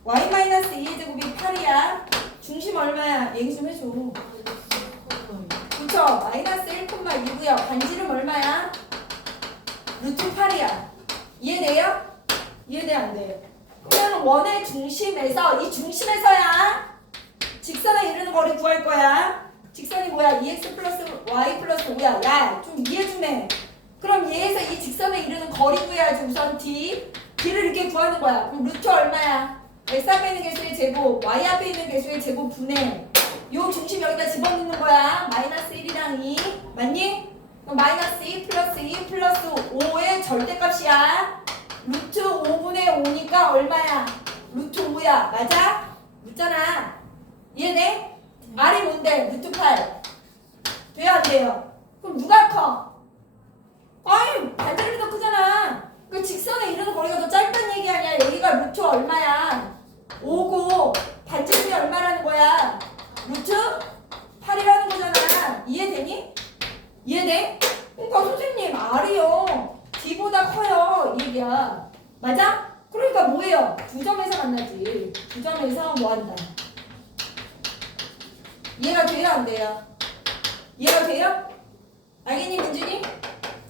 y 마이너스 2의 제곱이 8이야. 중심 얼마야? 얘기 좀 해줘. 그쵸? 마이너스 1,2고요. 반지름 얼마야? 루트 8이야. 이해돼요? 이해돼 안 돼? 그냥 원의 중심에서 이 중심에서야 직선에 이르는 거리 구할 거야. 직선이 뭐야? 2x 플러스 y 플러스 5야. 야, 좀 이해 좀 해. 그럼 얘에서 이 직선에 이르는 거리 구해야지. 우선 D를 이렇게 구하는 거야. 그럼 루트 얼마야? x 앞에 있는 개수의 제곱, y 앞에 있는 개수의 제곱 분의 요 중심 여기다 집어넣는 거야. 마이너스 1이랑 2 맞니? 그럼 마이너스 2 플러스 2 플러스 5의 절대값이야. 루트 5분의 5니까 얼마야? 루트 5야. 맞아? 묻잖아. 이해돼? R이 뭔데? 루트 8. 돼요 안 돼요? 그럼 누가 커? 아니 반대로 더 크잖아. 그 직선에 이르는 거리가 더 짧다는 얘기 아니야. 여기가 루트 얼마야? 5고 반지름이 얼마라는 거야? 루트 8이라는 거잖아. 이해되니? 이해돼? 그러니까 선생님 R이요 D보다 커요 이 얘기야. 맞아? 그러니까 뭐예요? 두 점에서 만나지. 두 점에서 뭐한다? 이해가 돼요 안 돼요? 이해가 돼요? 알겠니 민준이?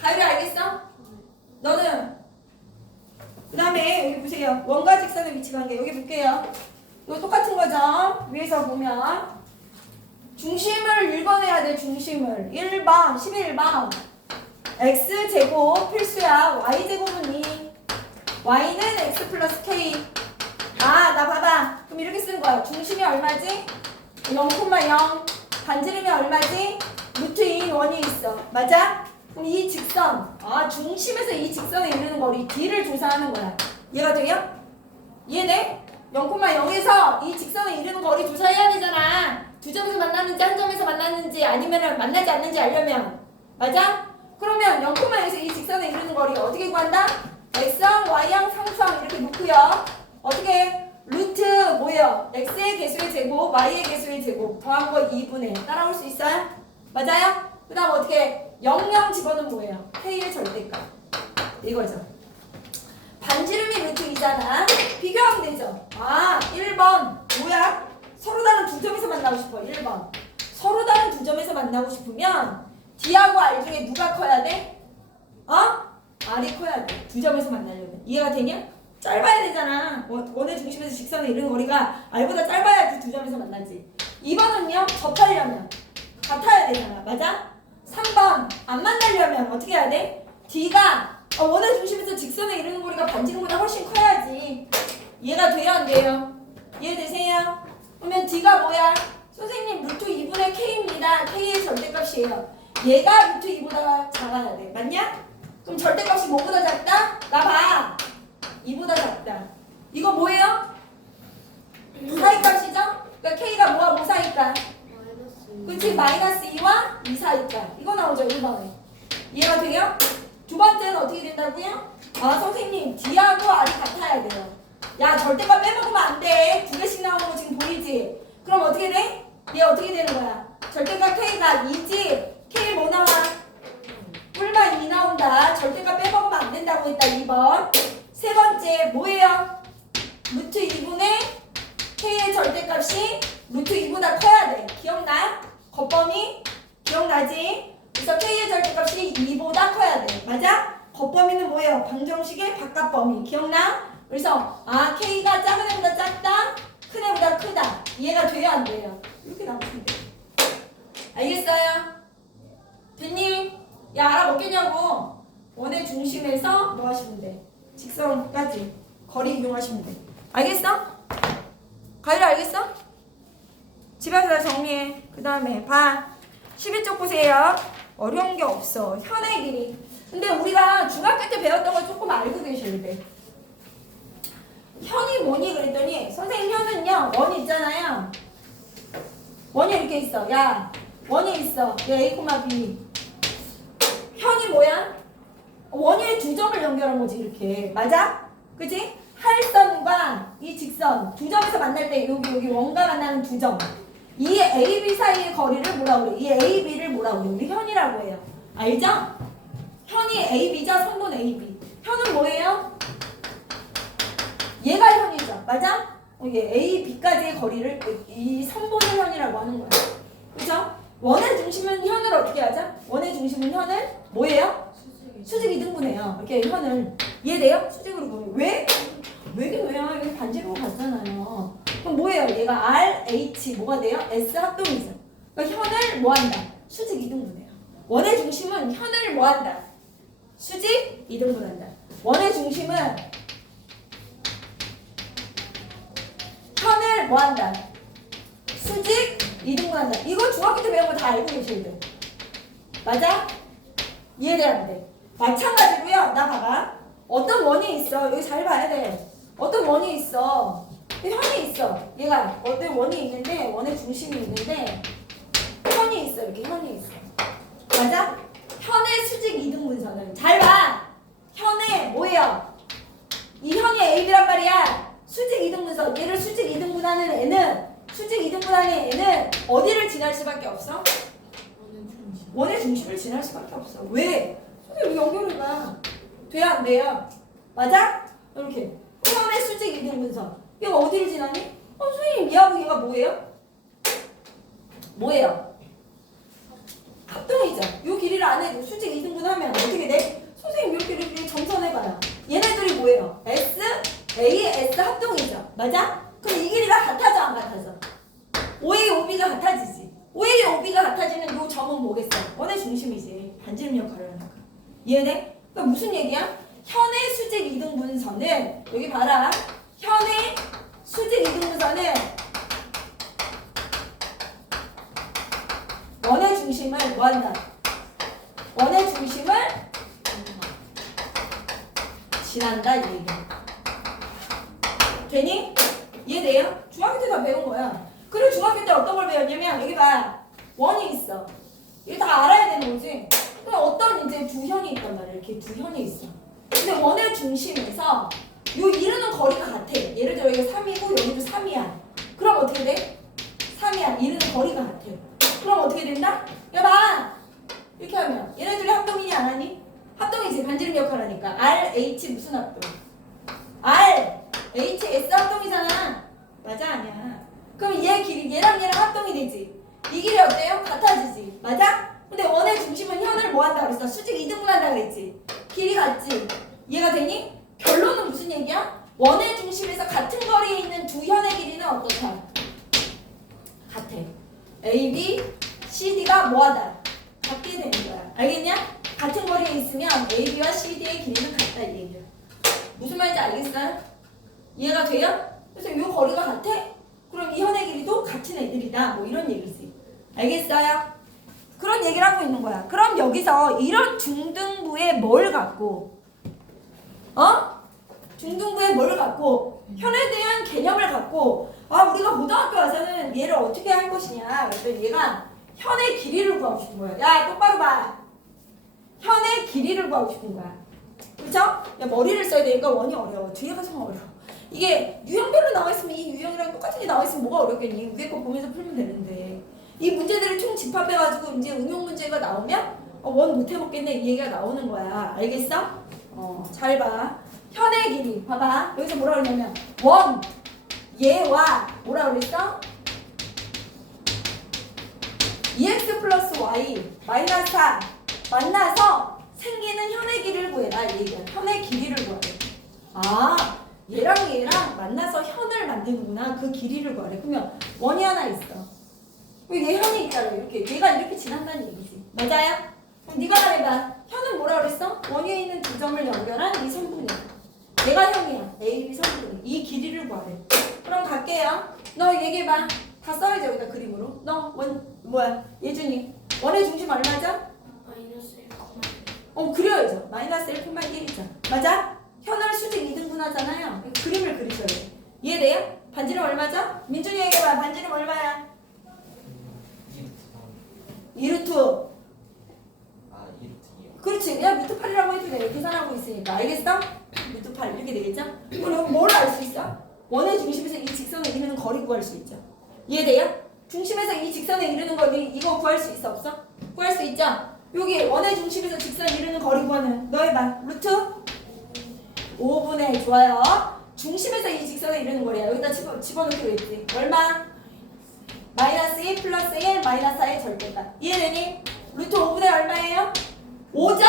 가율이 알겠어? 너는? 그 다음에 여기 보세요. 원과 직선의 위치 관계 여기 볼게요. 이거 똑같은 거죠? 위에서 보면 중심을 1번 해야 돼. 중심을 1번 11번 x제곱 필수야. y제곱은 2 y는 x 플러스 k. 아 나 봐봐. 그럼 이렇게 쓰는 거야. 중심이 얼마지? 0,0 반지름이 얼마지? 루트 2인 원이 있어. 맞아? 그럼 이 직선 중심에서 이 직선에 이르는 거리 D를 조사하는 거야. 이해가 돼요? 이해돼? 0,0에서 이 직선에 이르는 거리 조사해야 되잖아. 두 점에서 만났는지 한 점에서 만났는지 아니면 만나지 않는지 알려면. 맞아? 그러면 0,0에서 이 직선에 이르는 거리 어떻게 구한다? x항, y항, 상수항 이렇게 놓고요. 어떻게? 루트 뭐예요? x의 개수의 제곱, y의 개수의 제곱 더한 거 2분의 따라올 수 있어요? 맞아요? 그 다음 어떻게? 00 집어넣으면 뭐예요? k의 절대값 이거죠. 반지름이 루트 2잖아. 비교하면 되죠. 1번 뭐야? 서로 다른 두 점에서 만나고 싶어. 1번 서로 다른 두 점에서 만나고 싶으면 D하고 R 중에 누가 커야 돼? R이 커야 돼. 두 점에서 만나려면. 이해가 되냐? 짧아야 되잖아. 원의 중심에서 직선에 이르는 거리가 R보다 짧아야지 두 점에서 만나지. 2번은요? 접하려면 같아야 되잖아. 맞아? 3번 안 만나려면 어떻게 해야 돼? D가 원의 중심에서 직선에 이르는 거리가 반지름보다 훨씬 커야지. 이해가 돼요 안 돼요? 이해되세요? 그러면 D가 뭐야? 선생님 루트 2분의 K입니다. K의 절대값이에요. 얘가 루트 2보다 작아야 돼. 맞냐? 그럼 절대값이 뭐보다 작다? 나 봐. 2보다 작다. 이거 뭐예요? 무사히값이죠? 그러니까 K가 뭐와 무사히값? 그치? 마이너스 2와 2 사이값. 이거 나오죠 1번에. 이해가 돼요? 두 번째는 어떻게 된다고요? 선생님 D하고 R이 같아야 돼요. 야 절대값 빼먹으면 안 돼. 두 개씩 나오는 거 지금 보이지? 그럼 어떻게 돼? 얘 어떻게 되는 거야? 절대값 K가 2지? K 뭐 나와? 뿔만 2 나온다. 절대값 빼먹으면 안 된다고 했다 2번. 세 번째 뭐예요? 루트 2분의 K의 절대값이 루트 2보다 커야 돼. 기억나? 겉범위? 기억나지? 그래서 K의 절대값이 2보다 커야 돼. 맞아? 겉범위는 뭐예요? 방정식의 바깥범위. 기억나? 그래서 K가 작은 애보다 작다? 큰 애보다 크다. 이해가 돼요? 안 돼요? 이렇게 나오시면 돼. 알겠어요? 됐니? 야 알아먹겠냐고. 원의 중심에서 뭐 하시면 돼? 직선까지 거리 이용하시면 돼. 알겠어? 가율이 알겠어? 집에 가서 다 정리해. 그 다음에 봐. 12쪽 보세요. 어려운 게 없어. 현의 길이. 근데 우리가 중학교 때 배웠던 걸 조금 알고 계셔야 돼. 현이 뭐니 그랬더니 선생님 현은요 원이 있잖아요. 원이 이렇게 있어. 야 원이 있어. A, B. 현이 뭐야? 원위의 두 점을 연결한 거지 이렇게. 맞아? 그치? 할선과 이 직선 두 점에서 만날 때 여기 원과 만나는 두 점. 이 A, B 사이의 거리를 뭐라고 그래? 이 A, B를 뭐라고 그래? 우리 현이라고 해요. 알죠? 현이 A, B죠? 선분 A, B. 현은 뭐예요? 얘가 현이죠. 맞아? 이게 A, B까지의 거리를 이 선분의 현이라고 하는 거야. 그죠? 원의 중심은 현을 어떻게 하자? 원의 중심은 현을 뭐예요? 수직 이등분해요. 이렇게 현을. 이해돼요? 수직으로 보면. 왜? 왜긴 왜요? 여기 반지름으로 갔잖아요. 그럼 뭐예요? 얘가 R, H 뭐가 돼요? S 합동이죠. 그러니까 현을 뭐한다? 수직 이등분해요. 원의 중심은 현을 뭐한다? 수직 2등분한다. 원의 중심은 현을 뭐한다? 수직 2등분한다. 이거 중학교 때 배운 거 다 알고 계셔야 돼. 맞아? 이해돼 안 돼? 마찬가지로요. 나 봐봐. 어떤 원이 있어. 여기 잘 봐야 돼. 어떤 원이 있어. 현이 있어. 얘가 어떤 원이 있는데 원의 중심이 있는데 현이 있어. 이렇게 현이 있어. 맞아? 현의 수직 2등분선은 잘 봐. 현의 뭐예요? 이 현이 AB란 말이야. 수직 2등분선. 얘를 수직 2등분하는 애는 수직 2등분하는 애는 어디를 지날 수밖에 없어? 원의 중심을 지날 수밖에 없어. 왜? 선생님 연결을 봐. 돼야 안 돼요? 맞아? 이렇게 현의 수직 2등분선. 얘가 어디를 지나니? 선생님 얘하고 얘가 뭐예요? 뭐예요? 합동이죠. 요 길이를 안 해도 수직 2등분하면 어떻게 돼? 선생님 이렇게 점선해봐요. 얘네들이 뭐예요? S, A, S 합동이죠. 맞아? 그럼 이 길이가 같아져 안 같아져? OA, OB가 같아지지. OA, OB가 같아지는 요 점은 뭐겠어? 원의 중심이지. 반지름 역할을 하니까. 이해돼? 그러니까 무슨 얘기야? 현의 수직 2등분선은 여기 봐라. 현의 수직 2등분선은 원의 중심을 뭐한다? 원의 중심을 지난다 이 얘기야. 되니? 이해돼요? 중학교 때 다 배운 거야. 그리고 중학교 때 어떤 걸 배웠냐면 여기 봐. 원이 있어. 이거 다 알아야 되는 거지. 그럼 어떤 이제 두 현이 있단 말이야. 이렇게 두 현이 있어. 근데 원의 중심에서 요 이루는 거리가 같아. 예를 들어 여기가 3이고 여기도 3이야. 그럼 어떻게 돼? 3이야. 이루는 거리가 같아. 그럼 어떻게 된다? 야 봐! 이렇게 하면 얘네들이 합동이니 안 하니? 합동이지. 반지름 역할 하니까. R, H 무슨 합동? R, H, S 합동이잖아. 맞아 아니야? 그럼 얘 길이 얘랑 합동이 되지. 이 길이 어때요? 같아지지. 맞아? 근데 원의 중심은 현을 뭐 한다 그랬어? 수직 2등분 한다 그랬지. 길이 같지. 이해가 되니? 결론은 무슨 얘기야? 원의 중심에서 같은 거리에 있는 두 현의 길이는 어떻다? 같아. A, B, C, D가 뭐하다? 같게 되는 거야. 알겠냐? 같은 거리에 있으면 A, B와 C, D의 길이는 같다 이 얘기야. 무슨 말인지 알겠어요? 이해가 돼요? 그래서 이 거리가 같아? 그럼 이 현의 길이도 같은 애들이다. 뭐 이런 얘기지. 알겠어요? 그런 얘기를 하고 있는 거야. 그럼 여기서 이런 중등부에 뭘 갖고 중등부에 뭘 갖고 현에 대한 개념을 갖고 우리가 고등학교 와서는 얘를 어떻게 할 것이냐. 그래서 얘가 현의 길이를 구하고 싶은 거야. 야 똑바로 봐. 현의 길이를 구하고 싶은 거야. 그쵸? 야 머리를 써야 되니까 원이 어려워. 뒤에 가서 어려워. 이게 유형별로 나와있으면 이 유형이랑 똑같은 게 나와있으면 뭐가 어렵겠니? 위에 거 보면서 풀면 되는데 이 문제들을 총 집합해가지고 이제 응용 문제가 나오면 원 못 해먹겠네 이 얘기가 나오는 거야. 알겠어? 잘 봐. 현의 길이 봐봐. 여기서 뭐라 그러냐면 원 얘와 뭐라 그랬어? 2x 플러스 y 마이너스 4 만나서 생기는 현의 길이를 구해라 이 얘기야. 현의 길이를 구하래. 얘랑 만나서 현을 만드는구나. 그 길이를 구하래. 그러면 원이 하나 있어. 얘 현이 있잖아. 이렇게 얘가 이렇게 지난다는 얘기지. 맞아요? 그럼 네가 말해봐. 현은 뭐라 그랬어? 원위에 있는 두 점을 연결한 이 선분이. 얘가 현이야. A, B 선분이. 이 길이를 구하래. 그럼 갈게요. 너 얘기해봐. 다 써야지 여기다 그림으로. 너 뭐야? 예준이. 원의 중심 얼마죠? 마이너스 1,1. 그려야죠. 마이너스 1,1이죠. 맞아? 현을 수직 2등분 하잖아요. 그림을 그리셔야 돼. 이해돼요? 반지름 얼마죠? 민준이 얘기해봐. 반지름 얼마야? 2루트. 2루트요? 그렇지. 야 루트 8이라고 해도 돼. 계산하고 있으니까. 알겠어? 루트 8 이렇게 되겠죠? 그럼 뭘 알 수 있어? 원의 중심에서 이 직선에 이르는 거리 구할 수 있죠. 이해돼요? 중심에서 이 직선에 이르는 거리 이거 구할 수 있어 없어? 구할 수 있죠? 여기 원의 중심에서 직선에 이르는 거리 구하는 너 해봐. 루트 5분의 좋아요. 중심에서 이 직선에 이르는 거리야. 여기다 집어넣기로 했지. 얼마? 마이너스 2 플러스 1 마이너스 4의 절대값. 이해되니? 루트 5분의 얼마예요? 5죠?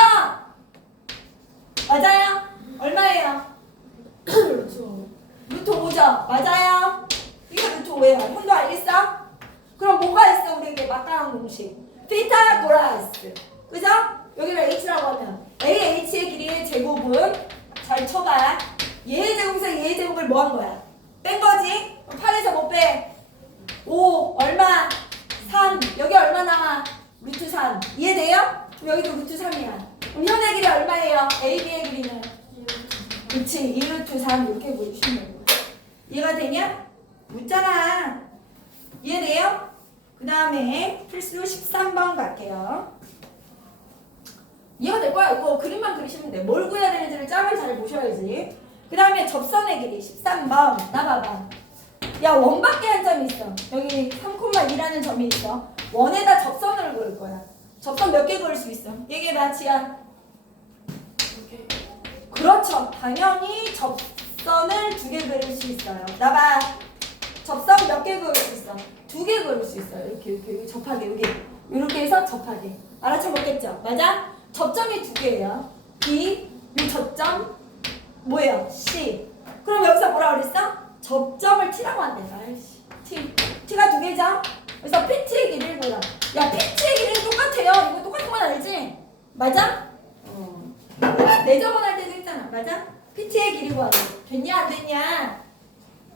맞아요? 얼마예요? 루트 5죠? 맞아요? 이게 루트 5예요. 현도 알겠어? 그럼 뭐가 있어? 우리에게 막강한 공식. 피타고라스. 그죠? 여기를 h라고 하면 AH의 길이의 제곱은 잘 쳐봐. 얘의 제곱에서 얘의 제곱을 뭐 한 거야? 뺀 거지? 8에서 뭐 빼? 5 얼마? 3 여기 얼마 나와? 루트 3 이해돼요? 그럼 여기도 루트 3이야. 그럼 현의 길이 얼마예요? AB의 길이는? 그치 2루트 3 이렇게 보여주시면 되는 거야. 이해가 되냐? 묻잖아. 이해돼요? 그 다음에 필수 13번 갈게요. 이해가 될 거야. 이거 그림만 그리시면 돼. 뭘 구해야 되는지를 짝을 잘 보셔야지. 그 다음에 접선의 길이 13번. 나봐봐. 야 원밖에 한 점이 있어. 여기 3,2라는 점이 있어. 원에다 접선을 그을 거야. 접선 몇 개 그을 수 있어? 얘기해봐 지아. 이렇게. 그렇죠. 당연히 접선을 2개 그릴 수 있어요. 나봐. 접선 몇 개 그을 수 있어? 2개 그을 수 있어요. 이렇게 접하게 여기 이렇게 해서 접하게. 알아채 먹겠죠? 맞아? 접점이 2개예요. B 이 접점 뭐예요? C. 그럼 여기서 뭐라 그랬어? 접점을 T라고 한대. 아이씨. T가 2개죠? 그래서 PT의 길이를 보라. 야 PT의 길이는 똑같아요. 이거 똑같은 건 알지? 맞아? 내저번할 때도 했잖아. 맞아? PT의 길이 구하래. 됐냐 안 됐냐?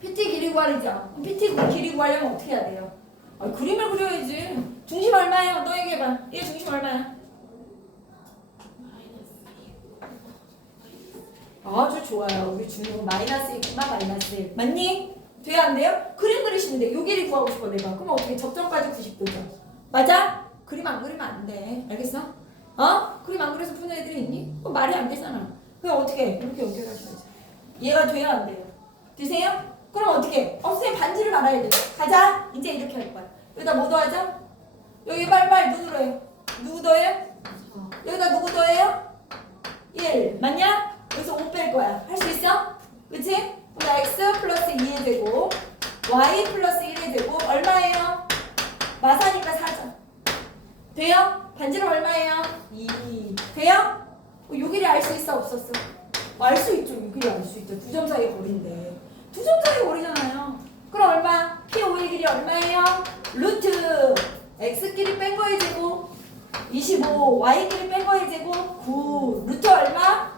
PT 길이 구하래죠. PT 길이 구하려면 어떻게 해야 돼요? 그림을 그려야지. 중심 얼마예요? 너 얘기해봐. 얘 중심 얼마야? 아주 좋아요. 우리 준호 마이너스 1, 마이너스 1. 맞니? 돼야 안 돼요? 그림 그리시면 돼. 요 길이 구하고 싶어 내가. 그럼 어떻게 접점까지 90도죠. 맞아? 그림 안 그리면 안 돼. 알겠어? 그림 안 그려서 푸는 애들이 있니? 그거 말이 안 되잖아. 그럼 어떻게 해? 이렇게 연결하셔야지. 얘가 돼야 안 돼요? 되세요? 그럼 어떻게 해? 선생님 반지를 말아야 돼. 가자. 이제 이렇게 할 거야. 여기다 뭐 더하죠? 여기 빨리빨리 누구로 해요? 누구 더해요? 여기다 누구 더해요? 1. 맞냐? 여기서 5 뺄 거야. 할 수 있어? 그치? 그럼 x 플러스 2의 제곱 y 플러스 1의 제곱 얼마예요? 마사니까 4죠. 돼요? 반지름 얼마예요? 2. 돼요? 요 길이 알 수 있어? 없었어? 알 수 있죠. 요 길이 알 수 있죠. 2점 사이의 거리인데 2점 사이의 거리잖아요. 그럼 얼마? P5의 길이 얼마예요? 루트 x 길이 뺀 거의 제곱 25 y 길이 뺀 거의 제곱 9 루트 얼마?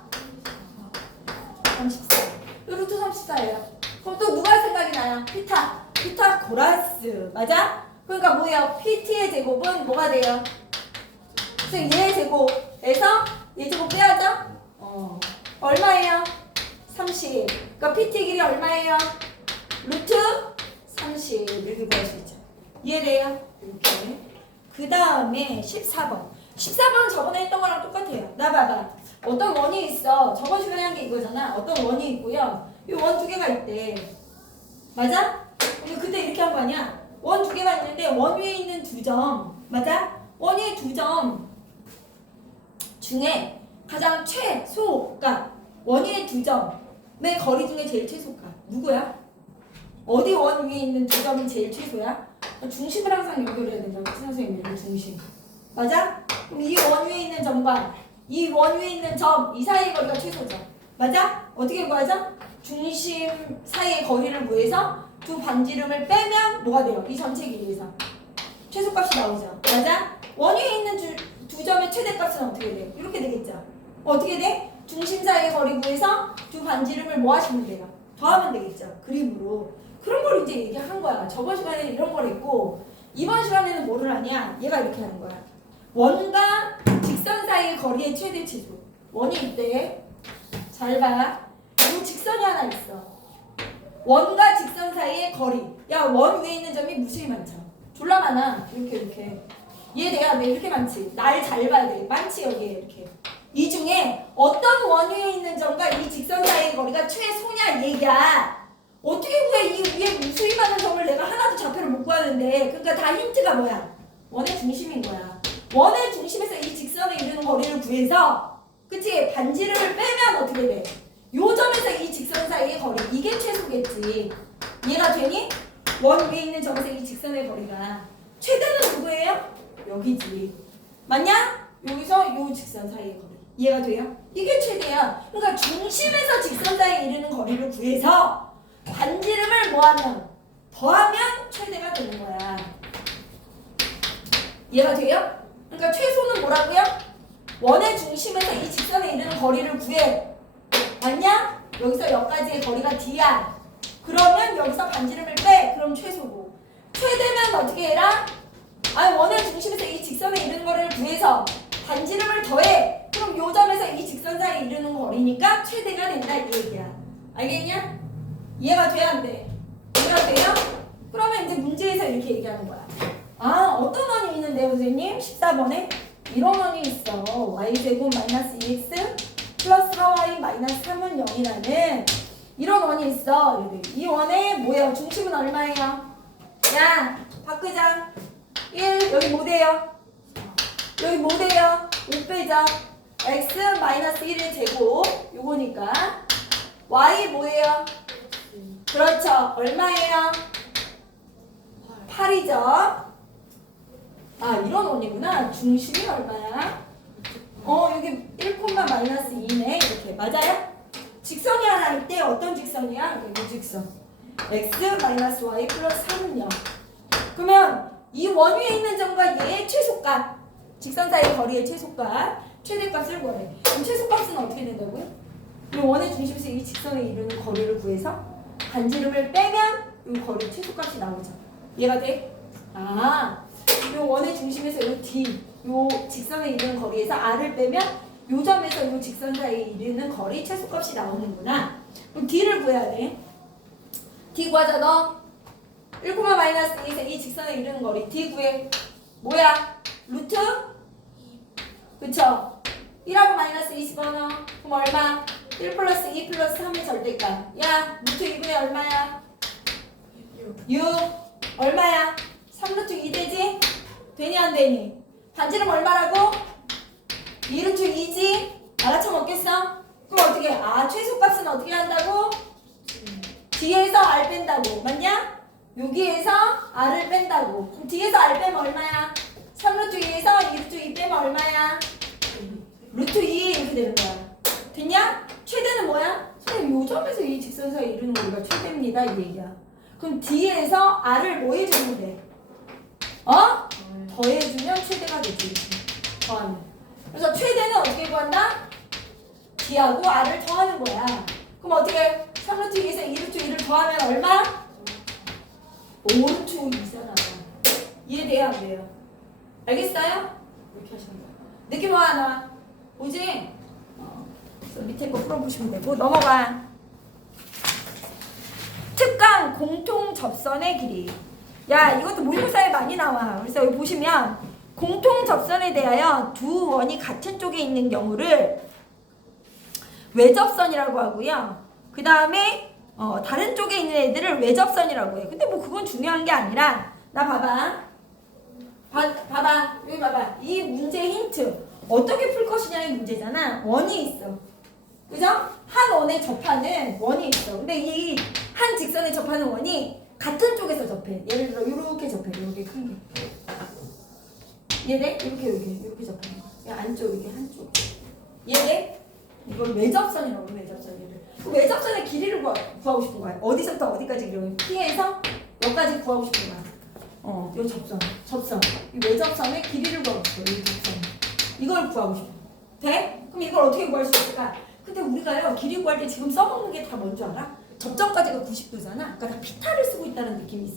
34. 이 루트 34예요. 그럼 또 누가 생각이 나요? 피타고라스. 맞아? 그러니까 뭐예요? PT의 제곱은 뭐가 돼요? 선생님 얘의 제곱에서 얘 제곱 빼야죠? 얼마예요? 30. 그러니까 PT 길이 얼마예요? 루트 30. 이렇게 구할 수 있죠. 이해돼요? 이렇게. 그 다음에 14번. 14번은 저번에 했던 거랑 똑같아요. 나 봐봐. 어떤 원이 있어. 저번 시간에 한 게 이거잖아. 어떤 원이 있고요. 이 원 2개가 있대. 맞아? 우리 그때 이렇게 한 거 아니야? 원 2개가 있는데 원 위에 있는 2점. 맞아? 원 위에 2점 중에 가장 최소가 원 위에 2점의 거리 중에 제일 최소가 누구야? 어디 원 위에 있는 2점이 제일 최소야? 중심을 항상 연결해야 된다고 선생님이 중심. 맞아? 그럼 이 원 위에 있는 점과 이 원 위에 있는 점, 이 사이의 거리가 최소죠. 맞아? 어떻게 구하죠? 중심 사이의 거리를 구해서 두 반지름을 빼면 뭐가 돼요? 이 전체 길이에서 최소값이 나오죠. 맞아? 원 위에 있는 두 점의 최대값은 어떻게 돼? 이렇게 되겠죠. 어떻게 돼? 중심 사이의 거리 구해서 두 반지름을 뭐 하시면 돼요? 더하면 되겠죠. 그림으로. 그런 걸 이제 얘기한 거야. 저번 시간에 이런 걸 했고 이번 시간에는 뭐를 하냐? 얘가 이렇게 하는 거야. 원과 직선 사이의 거리의 최대 최소. 원이 있대. 잘 봐. 이 직선이 하나 있어. 원과 직선 사이의 거리. 야, 원 위에 있는 점이 무수히 많죠. 졸라 많아. 이렇게. 이해돼요? 안 돼? 이렇게 많지. 날 잘 봐야 돼. 많지 여기에 이렇게. 이 중에 어떤 원 위에 있는 점과 이 직선 사이의 거리가 최소냐 얘기야. 어떻게 구해? 이 위에 무수히 많은 점을 내가 하나도 좌표를 못 구하는데. 그러니까 다 힌트가 뭐야? 원의 중심인 거야. 원의 중심에서 이 직선에 이르는 거리를 구해서 그치? 반지름을 빼면 어떻게 돼? 요 점에서 이 직선 사이의 거리 이게 최소겠지. 이해가 되니? 원 위에 있는 점에서 이 직선의 거리가 최대는 누구예요? 여기지. 맞냐? 여기서 요 직선 사이의 거리 이해가 돼요? 이게 최대야. 그러니까 중심에서 직선 사이에 이르는 거리를 구해서 반지름을 뭐하면? 더하면 최대가 되는 거야. 이해가 돼요? 그러니까 최소는 뭐라고요? 원의 중심에서 이 직선에 이르는 거리를 구해. 맞냐? 여기서 여기까지의 거리가 d야. 그러면 여기서 반지름을 빼. 그럼 최소고. 최대면 어떻게 해라? 아니 원의 중심에서 이 직선에 이르는 거리를 구해서 반지름을 더해. 그럼 요 점에서 이 직선 사이에 이르는 거리니까 최대가 된다 이 얘기야. 알겠냐? 이해가 돼야 안 돼? 이해가 돼요? 그러면 이제 문제에서 이렇게 얘기하는 거야. 아 어떤 원이 있는데요 선생님? 14번에 이런 원이 있어. y제곱 마이너스 2x 플러스 4y 마이너스 3은 0이라는 이런 원이 있어. 이 원의 뭐예요? 중심은 얼마예요? 야 바꾸자. 1 여기 뭐 돼요? 여기 뭐 돼요? 5 빼자. x 마이너스 1의 제곱 요거니까 y 뭐예요? 그렇죠. 얼마예요? 8이죠. 아 이런 원이구나. 중심이 얼마야? 여기 1, 마이너스 2네. 이렇게 맞아요? 직선이 하나 있대. 어떤 직선이야? 이 직선. x 마이너스 y 플러스 3은 0. 그러면 이 원 위에 있는 점과 얘의 최소값, 직선 사이의 거리의 최소값, 최대값을 구하래. 그럼 최소값은 어떻게 된다고요? 이 원의 중심에서 이 직선에 이르는 거리를 구해서 반지름을 빼면 이 거리 최소값이 나오죠. 이해가 돼? 아, 이 원의 중심에서 이 D, 이 직선에 이르는 거리에서 R을 빼면 이 점에서 이 직선 사이에 이르는 거리 최소값이 나오는구나. 그럼 D를 구해야 돼. D 구하자 너. 1, 마이너스 2에서 이 직선에 이르는 거리 D 구해. 뭐야? 루트? 그쵸? 1하고 마이너스 20 원어. 그럼 얼마? 1 플러스 2 플러스 3의 절대값. 야, 루트 2분의 얼마야? 6. 얼마야? 3루트 2 되지? 되니 안 되니? 반지름 얼마라고? 2루트 2지? 알아쳐 먹겠어? 그럼 어떻게 해? 아, 최소값은 어떻게 한다고? D에서 R 뺀다고. 맞냐? 여기에서 R을 뺀다고. 그럼 D에서 R 빼면 얼마야? 3루트 2에서 2루트 2 빼면 얼마야? 루트 2 이렇게 되는 거야. 됐냐? 최대는 뭐야? 요 점에서 이 직선 사이에 이르는 거리가 최대입니다. 이 얘기야. 그럼 D에서 R을 뭐 해주면 돼? 더해주면 최대가 되지. 더하면. 그래서 최대는 어떻게 구한다? D하고 R을 더하는 거야. 그럼 어떻게 해? 3루트 2에서 2루트 2를 더하면 얼마? 5루트 2잖아. 이해돼요? 안 돼요? 알겠어요? 이렇게 하시는 거야. 느낌 뭐 하나? 오지? 그래서 밑에 거 풀어보시면 되고 넘어가. 특강 공통 접선의 길이. 야 이것도 모의고사에 많이 나와. 그래서 여기 보시면 공통 접선에 대하여 두 원이 같은 쪽에 있는 경우를 외접선이라고 하고요. 그 다음에 다른 쪽에 있는 애들을 외접선이라고 해요. 근데 뭐 그건 중요한 게 아니라 나 봐봐. 봐봐. 여기 봐봐. 이 문제 힌트. 어떻게 풀 것이냐의 문제잖아. 원이 있어. 그죠? 한 원에 접하는 원이 있어. 근데 이 한 직선에 접하는 원이 같은 쪽에서 접해. 예를 들어 이렇게 접해. 이렇게 큰 게. 얘네 이렇게 접해. 이 안쪽 이게 한쪽. 얘네 이걸 외접선이라고 해. 외접선이를. 그 외접선의 길이를 구하고 싶은 거야. 어디서부터 어디까지 길이 P에서 여기까지 구하고 싶은 거야. 요 접선. 이 외접선의 길이를 구하고 싶어. 이 접선. 이걸 구하고 싶어. 돼? 그럼 이걸 어떻게 구할 수 있을까? 근데 우리가요 길이 구할 때 지금 써먹는 게 다 뭔 줄 알아? 접점까지가 90도잖아. 그러니까 다 피타를 쓰고 있다는 느낌이 있어.